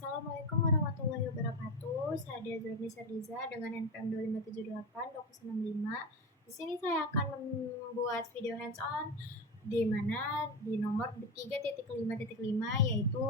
Assalamualaikum warahmatullahi wabarakatuh. Saya Zurni Serliza dengan NPM 2578-2065. Di sini saya akan membuat video hands-on di mana di nomor 3.5.5 yaitu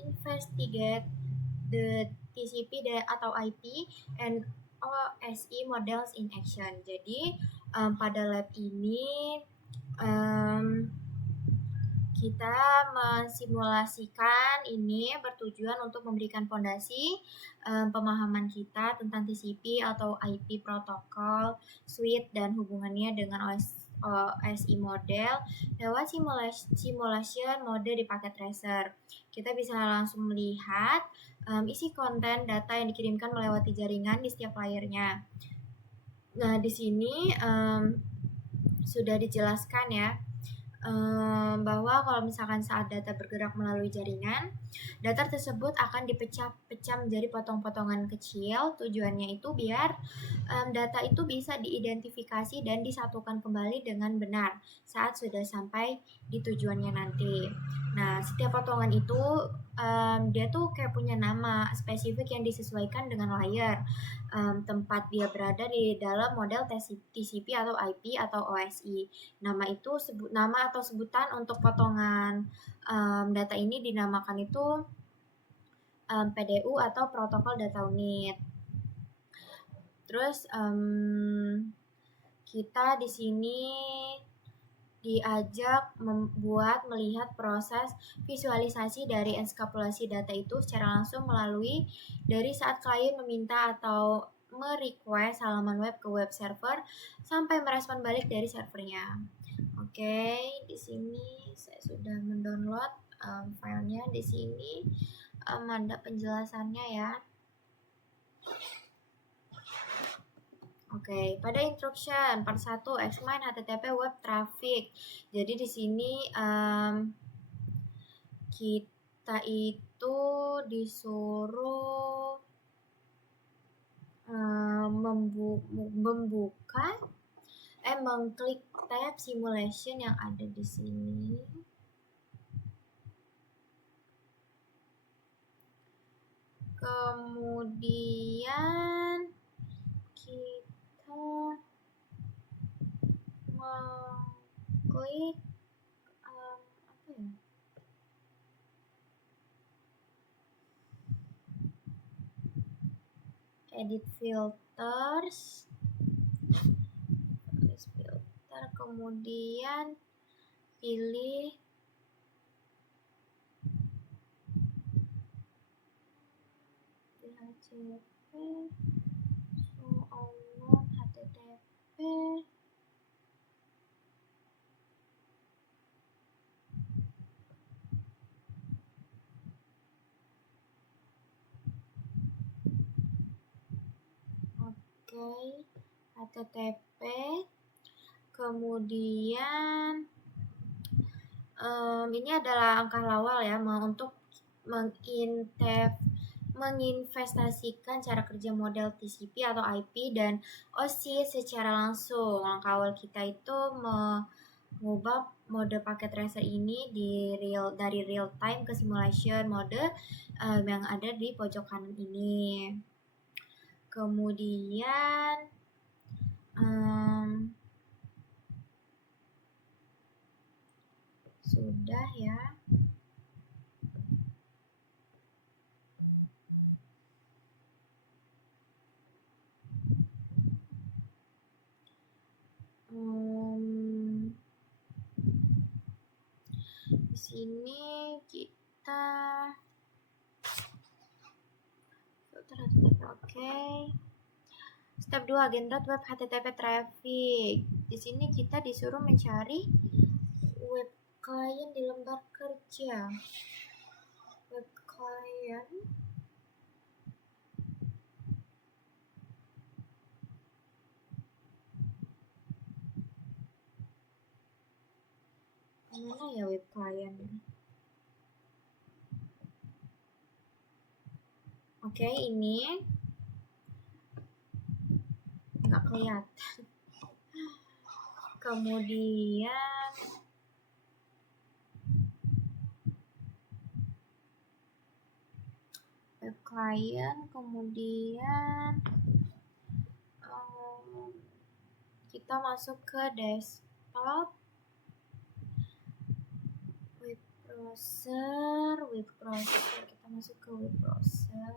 investigate the TCP atau IP and OSI models in action. Jadi pada lab ini kita mensimulasikan ini bertujuan untuk memberikan fondasi pemahaman kita tentang TCP atau IP protokol, suite, dan hubungannya dengan OSI model lewat simulation mode di paket tracer. Kita bisa langsung melihat isi konten data yang dikirimkan melewati jaringan di setiap layernya. Nah, di sini sudah dijelaskan ya, bahwa kalau misalkan saat data bergerak melalui jaringan, data tersebut akan dipecah-pecah menjadi potong-potongan kecil. Tujuannya itu biar data itu bisa diidentifikasi dan disatukan kembali dengan benar saat sudah sampai di tujuannya nanti. Nah, setiap potongan itu dia tuh kayak punya nama spesifik yang disesuaikan dengan layer tempat dia berada di dalam model TCP atau IP atau OSI. Nama atau sebutan untuk potongan data ini dinamakan itu PDU atau Protokol Data Unit. Terus kita di sini diajak melihat proses visualisasi dari enskapulasi data itu secara langsung melalui dari saat klien meminta atau merequest halaman web ke web server sampai merespon balik dari servernya. Oke, di sini saya sudah mendownload filenya. Di sini ada penjelasannya ya. Oke, pada instruction part 1 examine HTTP web traffic. Jadi di sini kita itu disuruh mengklik tab simulation yang ada di sini. Kemudian kita mengklik edit filters, kemudian pilih DHCP, show unknown HTTP, HTTP, kemudian ini adalah angka lawal ya untuk menginvestasikan cara kerja model TCP atau IP dan OSI secara langsung. Langkah awal kita itu mengubah mode paket tracer ini dari real time ke simulation mode yang ada di pojok kanan ini. Kemudian sudah ya. Di sini kita filter HTTP. Oke. Step 2, generate web HTTP traffic. Di sini kita disuruh mencari web client di lembar kerja. Web client mana ya web client? Oke, ini nggak kelihatan. Kemudian web client, kemudian kita masuk ke desktop, web browser, kita masuk ke web browser.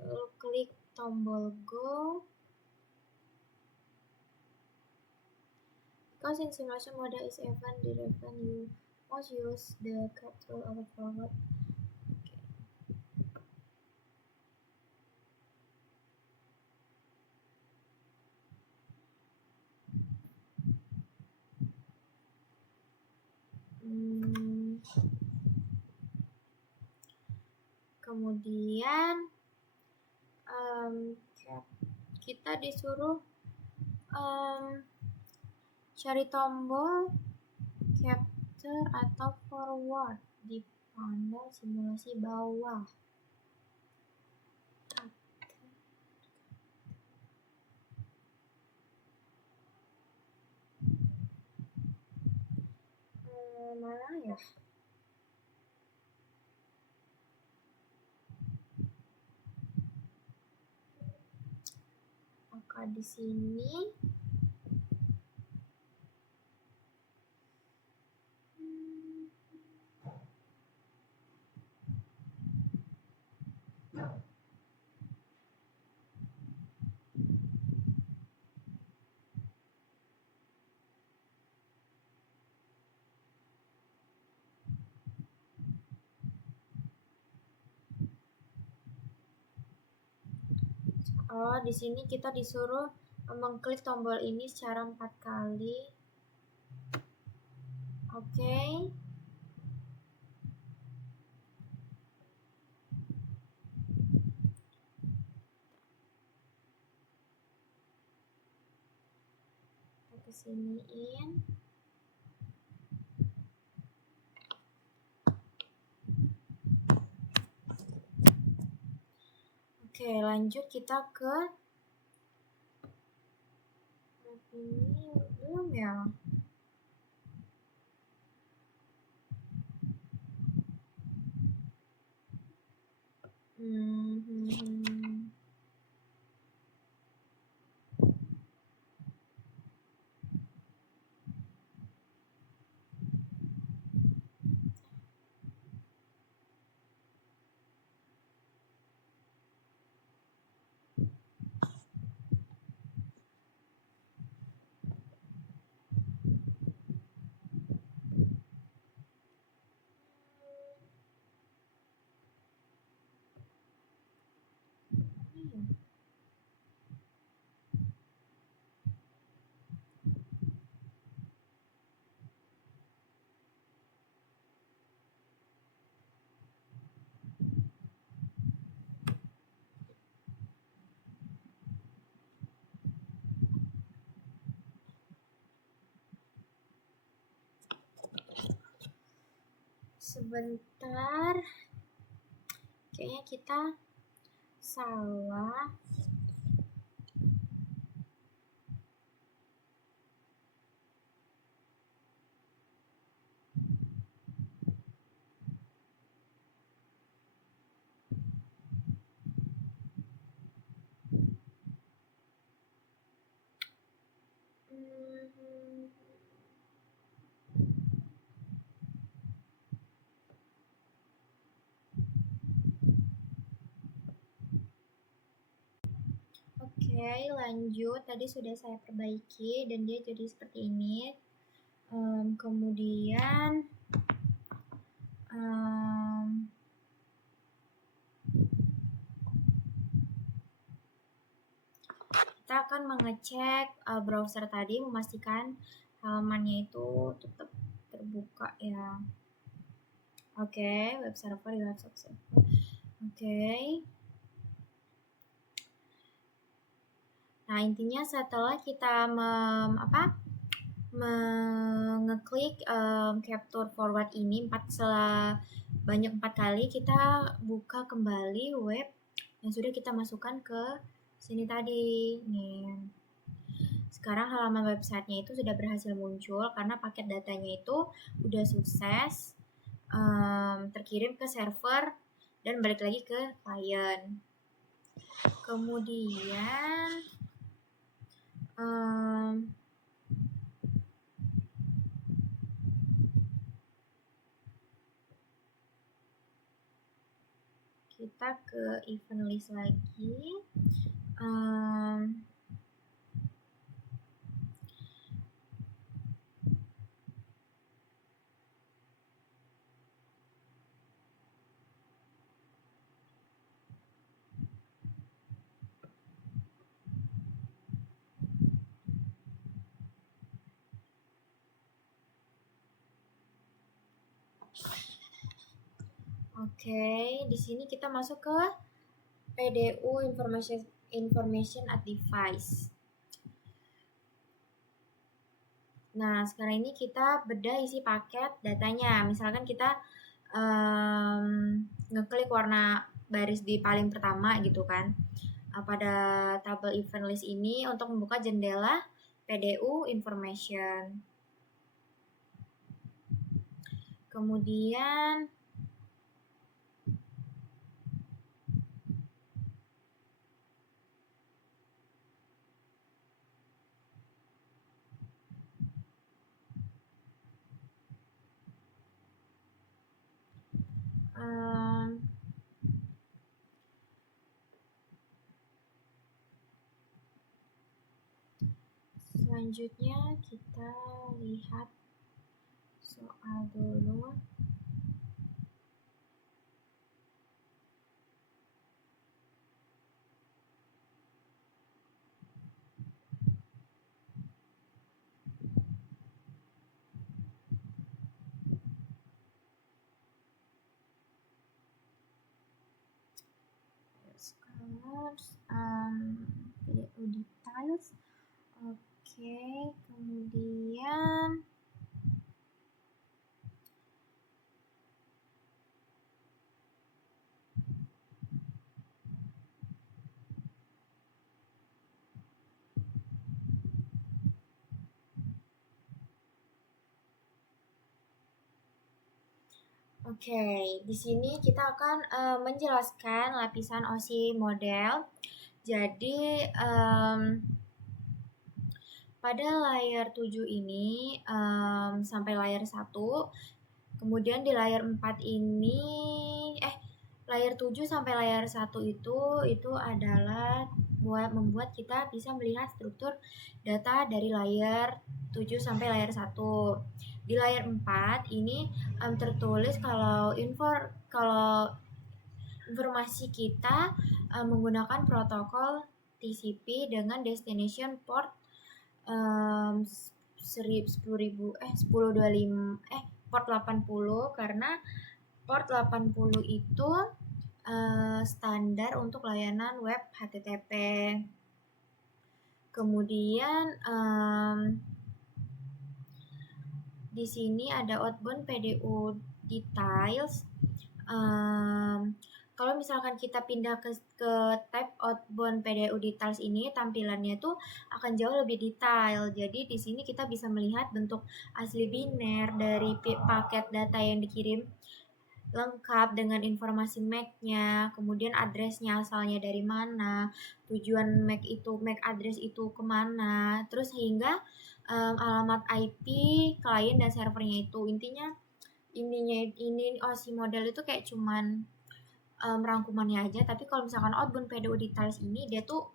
Lalu klik tombol go. Because in simulation mode is even different, you must use the capture or forward. Kemudian kita disuruh cari tombol capture atau forward di panel simulasi bawah. Mana ya? Maka di sini di sini kita disuruh mengklik tombol ini secara 4 kali. Oke. Kita kesiniin. Oke, lanjut kita ke ini belum ya? Sebentar, kayaknya kita salah. Oke, lanjut. Tadi sudah saya perbaiki dan dia jadi seperti ini. Kemudian kita akan mengecek browser tadi, memastikan halamannya itu tetap terbuka ya. Oke, web server di web server. Oke. Nah, intinya setelah kita mengeklik capture forward ini sebanyak 4 kali, kita buka kembali web yang sudah kita masukkan ke sini tadi. Nih. Sekarang halaman websitenya itu sudah berhasil muncul karena paket datanya itu udah sukses terkirim ke server dan balik lagi ke klien. Kemudian kita ke event list lagi. Oke, di sini kita masuk ke PDU information at device. Nah, sekarang ini kita bedah isi paket datanya. Misalkan kita ngeklik warna baris di paling pertama gitu kan. Pada tabel event list ini untuk membuka jendela PDU information. Kemudian selanjutnya kita lihat soal dulu. PDU details. Oke, kemudian di sini kita akan menjelaskan lapisan OSI model. Jadi pada layar 7 ini sampai layar 1, kemudian di layar 4 ini layar 7 sampai layar 1 itu adalah membuat kita bisa melihat struktur data dari layar 7 sampai layar 1. Di layar 4 ini tertulis kalau informasi kita menggunakan protokol TCP dengan destination port 10.000 port 80 karena port 80 itu standar untuk layanan web HTTP. Kemudian di sini ada outbound PDU details. Kalau misalkan kita pindah ke tab outbound PDU details ini, tampilannya tuh akan jauh lebih detail. Jadi di sini kita bisa melihat bentuk asli biner dari paket data yang dikirim lengkap dengan informasi MAC-nya, kemudian addressnya asalnya dari mana, tujuan MAC address itu kemana, terus hingga alamat IP klien dan servernya itu. Intinya ini OSI model itu kayak cuman rangkumannya aja, tapi kalau misalkan outbound PDU details ini dia tuh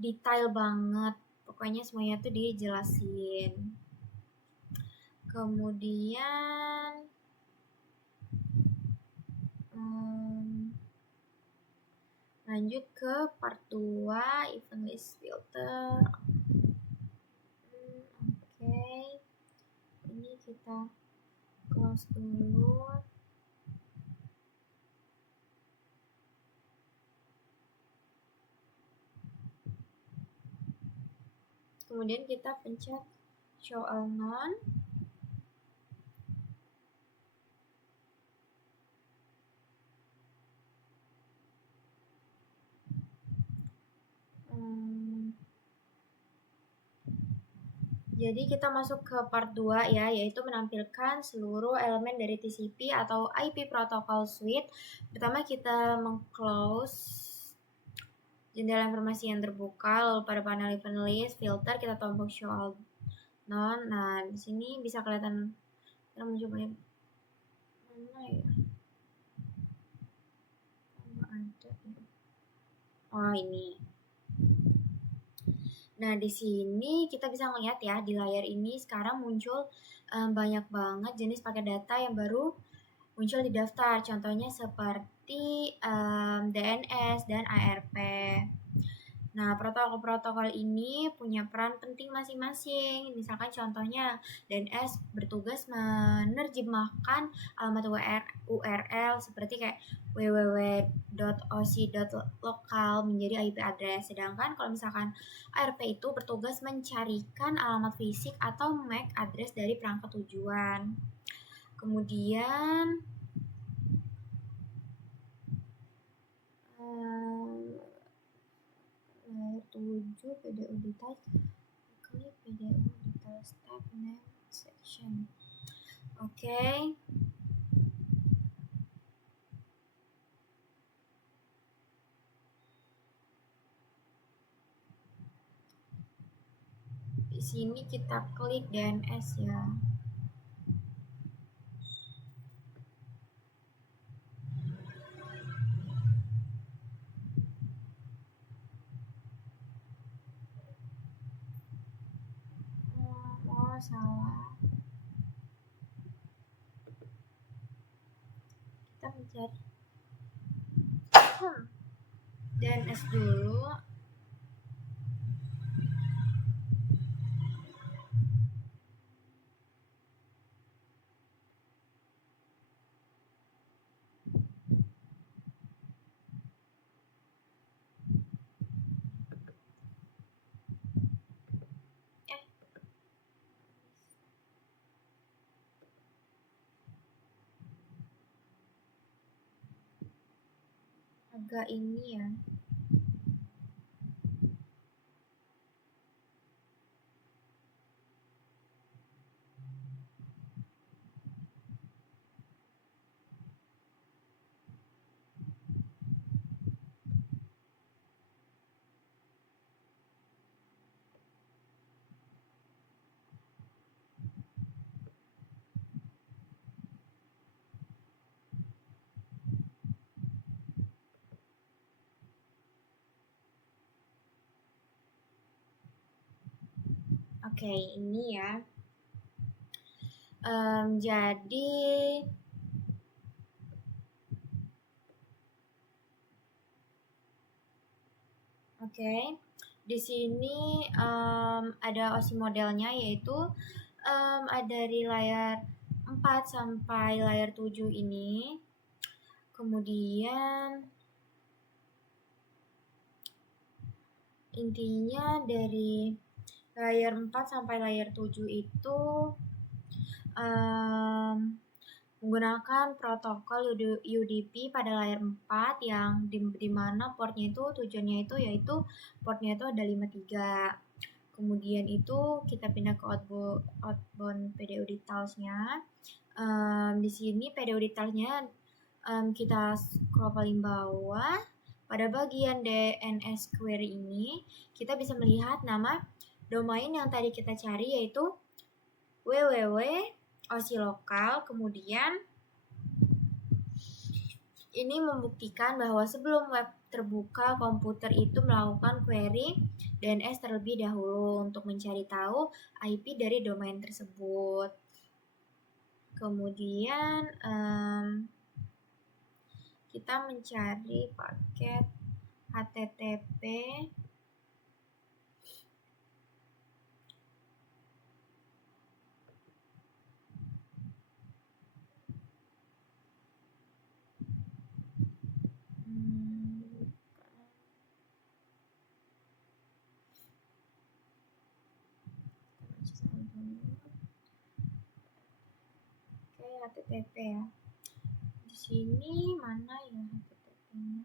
detail banget, pokoknya semuanya tuh dijelasin. Kemudian lanjut ke part 2 event list filter. Ini kita close dulu. Kemudian kita pencet show all none. Jadi kita masuk ke part 2 ya, yaitu menampilkan seluruh elemen dari TCP atau IP Protocol Suite. Pertama kita meng-close jendela informasi yang terbuka, lalu pada panel event list, filter, kita tombol show all none. Nah, di sini bisa kelihatan, kita mencoba mana ya? Nggak ada ya. Oh, ini. Nah, di sini kita bisa melihat ya, di layar ini sekarang muncul banyak banget jenis paket data yang baru muncul di daftar. Contohnya seperti DNS dan ARP. Nah, protokol-protokol ini punya peran penting masing-masing. Misalkan contohnya DNS bertugas menerjemahkan alamat URL seperti kayak www.oc.local menjadi IP address. Sedangkan kalau misalkan ARP itu bertugas mencarikan alamat fisik atau MAC address dari perangkat tujuan. Kemudian layer 7 PDU detail, klik PDU detail step name section. Oke. Di sini kita klik DNS ya. Oh, salah. Kita mencari DNS dulu. Agak ini ya. Oke, ini ya. Jadi di sini ada OSI modelnya, yaitu ada dari layar 4 sampai layar 7 ini. Kemudian intinya dari layar 4 sampai layar 7 itu menggunakan protokol UDP pada layar 4 yang dimana portnya itu tujuannya itu yaitu portnya itu ada 53. Kemudian itu kita pindah ke outbound PDU detailsnya. Di sini PDU detailsnya kita scroll paling bawah. Pada bagian DNS query ini kita bisa melihat nama domain yang tadi kita cari, yaitu www.oclokal. Kemudian ini membuktikan bahwa sebelum web terbuka, komputer itu melakukan query DNS terlebih dahulu untuk mencari tahu IP dari domain tersebut. Kemudian kita mencari paket HTTP HTTP ya. Di sini mana ya HTTP-nya?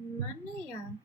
Mana ya?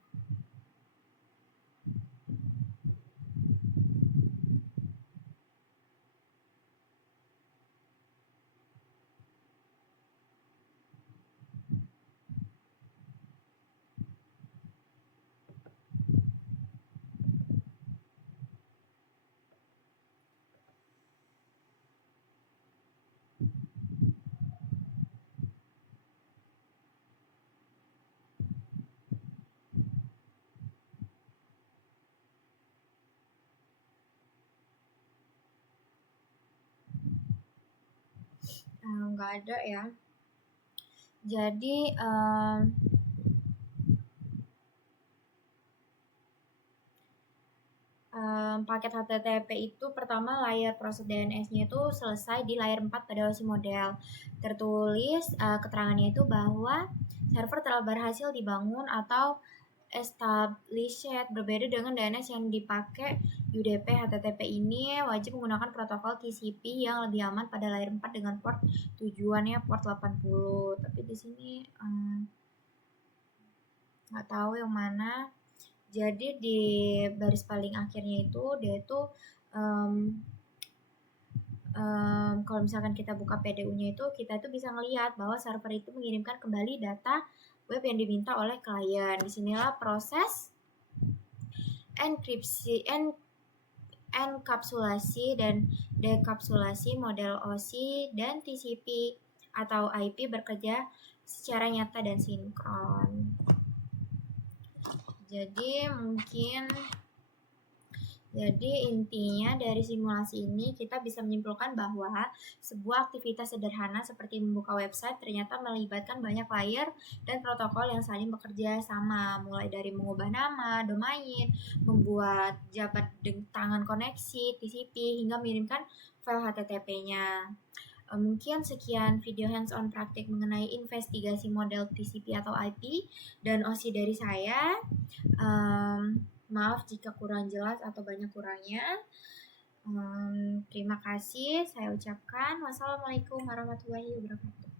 Nggak ada ya. Jadi paket HTTP itu pertama layer proses DNS-nya itu selesai di layer 4 pada OSI model. Tertulis keterangannya itu bahwa server telah berhasil dibangun atau established. Berbeda dengan DNS yang dipakai UDP, HTTP ini wajib menggunakan protokol TCP yang lebih aman pada layer 4 dengan port tujuannya port 80. Tapi di sini nggak tahu yang mana. Jadi di baris paling akhirnya itu dia itu kalau misalkan kita buka PDU-nya itu kita itu bisa ngelihat bahwa server itu mengirimkan kembali data web yang diminta oleh klien. Disinilah proses enkripsi, enkapsulasi dan dekapsulasi model OSI dan TCP atau IP bekerja secara nyata dan sinkron. Jadi intinya dari simulasi ini kita bisa menyimpulkan bahwa sebuah aktivitas sederhana seperti membuka website ternyata melibatkan banyak layer dan protokol yang saling bekerja sama, mulai dari mengubah nama, domain, membuat jabat tangan koneksi, TCP, hingga mengirimkan file HTTP-nya. Mungkin sekian video hands-on praktik mengenai investigasi model TCP atau IP dan OSI dari saya. Maaf jika kurang jelas atau banyak kurangnya. Terima kasih saya ucapkan. Wassalamualaikum warahmatullahi wabarakatuh.